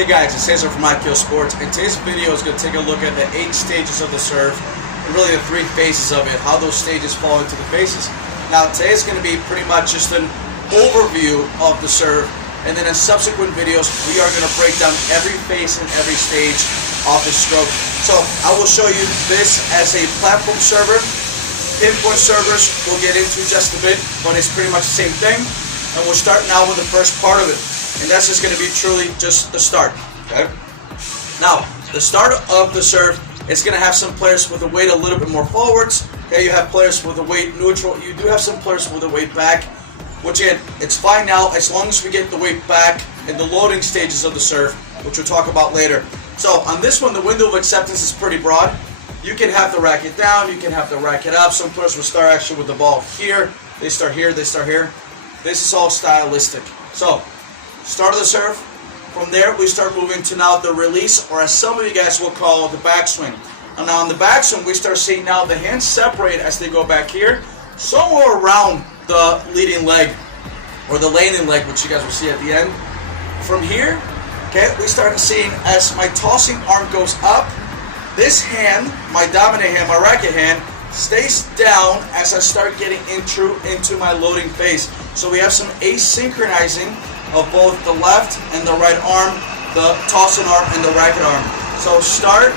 Hey guys, it's Cesar from IKO Sports, and today's video is going to take a look at the 8 stages of the serve, and really the 3 phases of it, how those stages fall into the phases. Now today's going to be pretty much just an overview of the serve, and then in subsequent videos we are going to break down every phase and every stage of the stroke. So I will show you this as a platform server. Pinpoint servers we'll get into just a bit, but it's pretty much the same thing. And we'll start now with the first part of it. And that's just going to be truly just the start. Okay? Now, the start of the serve is going to have some players with the weight a little bit more forwards. Okay, you have players with the weight neutral. You do have some players with the weight back. Which again, it's fine now as long as we get the weight back in the loading stages of the serve, which we'll talk about later. So on this one, the window of acceptance is pretty broad. You can have the racket down, you can have the racket up. Some players will start actually with the ball here. They start here, they start here. This is all stylistic. So, start of the serve. From there, we start moving to now the release, or as some of you guys will call the backswing. And now on the backswing, we start seeing now the hands separate as they go back here, somewhere around the leading leg, or the landing leg, which you guys will see at the end. From here, okay, we start seeing as my tossing arm goes up, this hand, my dominant hand, my racket hand, stays down as I start getting into my loading phase. So we have some asynchronizing of both the left and the right arm, the tossing arm and the racket arm. So start,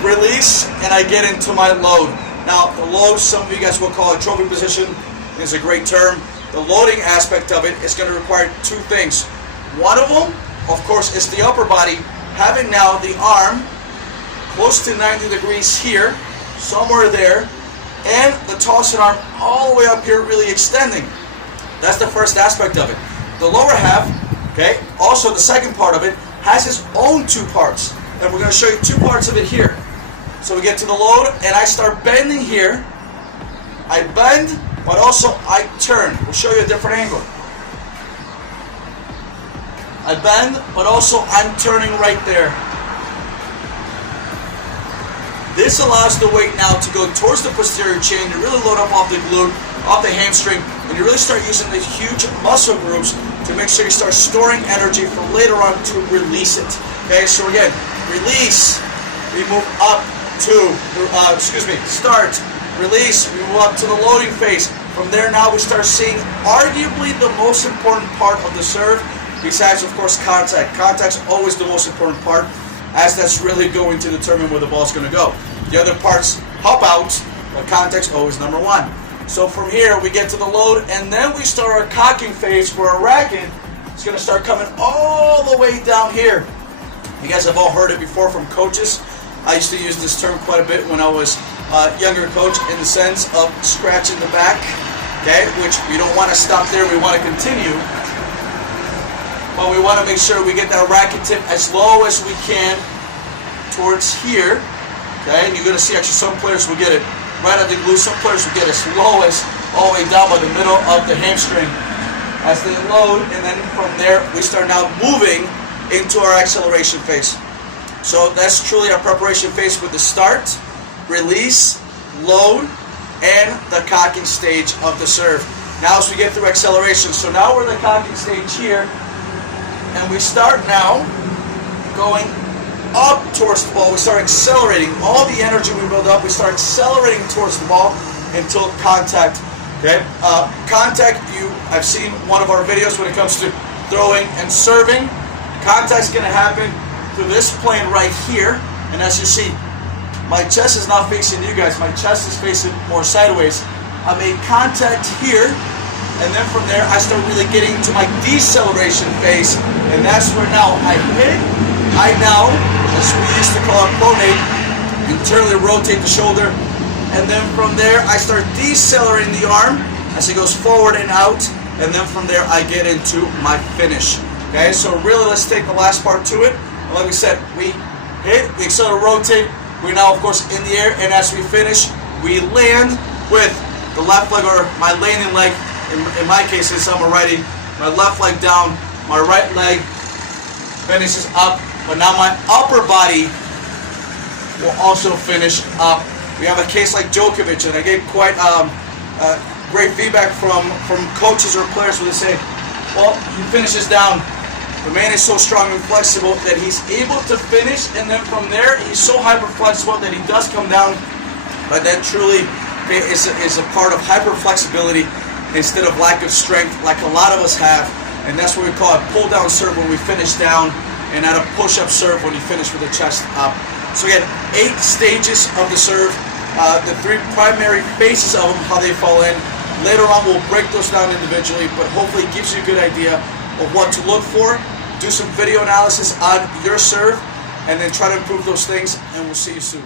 release, and I get into my load. Now the load, some of you guys will call it trophy position, is a great term. The loading aspect of it is going to require 2 things. One of them, of course, is the upper body, having now the arm close to 90 degrees here, somewhere there, and the tossing arm all the way up here really extending. That's the first aspect of it. The lower half, okay, also the second part of it, has its own 2 parts. And we're going to show you 2 parts of it here. So we get to the load, and I start bending here. I bend, but also I turn. We'll show you a different angle. I bend, but also I'm turning right there. This allows the weight now to go towards the posterior chain to really load up off the glute, off the hamstring, and you really start using the huge muscle groups to make sure you start storing energy for later on to release it. Okay, so again, release, we move up to, start, release, we move up to the loading phase. From there now we start seeing arguably the most important part of the serve, besides of course contact. Contact's always the most important part, as that's really going to determine where the ball's going to go. The other parts help out, but contact's always number 1. So from here we get to the load, and then we start our cocking phase where our racket is going to start coming all the way down here. You guys have all heard it before from coaches. I used to use this term quite a bit when I was a younger coach, in the sense of scratching the back, okay, which we don't want to stop there, we want to continue. But we want to make sure we get that racket tip as low as we can towards here. Okay, and you're going to see actually some players will get it right at the glute, some players will get as low as all the way down by the middle of the hamstring as they load, and then from there we start now moving into our acceleration phase. So that's truly our preparation phase with the start, release, load, and the cocking stage of the serve. Now as we get through acceleration, so now we're in the cocking stage here, and we start now going up towards the ball. We start accelerating. All the energy we build up, we start accelerating towards the ball until contact. Okay, contact. I've seen one of our videos when it comes to throwing and serving. Contact's going to happen through this plane right here, and as you see, my chest is not facing you guys. My chest is facing more sideways. I made contact here. And then from there, I start really getting to my deceleration phase, and that's where now I hit. I now, as we used to call it, pronate, internally rotate the shoulder, and then from there, I start decelerating the arm as it goes forward and out, and then from there, I get into my finish. Okay, so really, let's take the last part to it. Like we said, we hit, we accelerate, rotate. We're now, of course, in the air, and as we finish, we land with the left leg, or my landing leg. In my case, since I'm a righty, my left leg down, my right leg finishes up, but now my upper body will also finish up. We have a case like Djokovic, and I get quite great feedback from coaches or players where they say, well, he finishes down The man is so strong and flexible that he's able to finish, and then from there he's so hyper flexible that he does come down. But that truly is a part of hyper flexibility instead of lack of strength, like a lot of us have. And that's what we call a pull down serve when we finish down, and at a push up serve when you finish with the chest up. So again, 8 stages of the serve, the 3 primary phases of them, how they fall in. Later on we'll break those down individually, but hopefully it gives you a good idea of what to look for. Do some video analysis on your serve, and then try to improve those things, and we'll see you soon.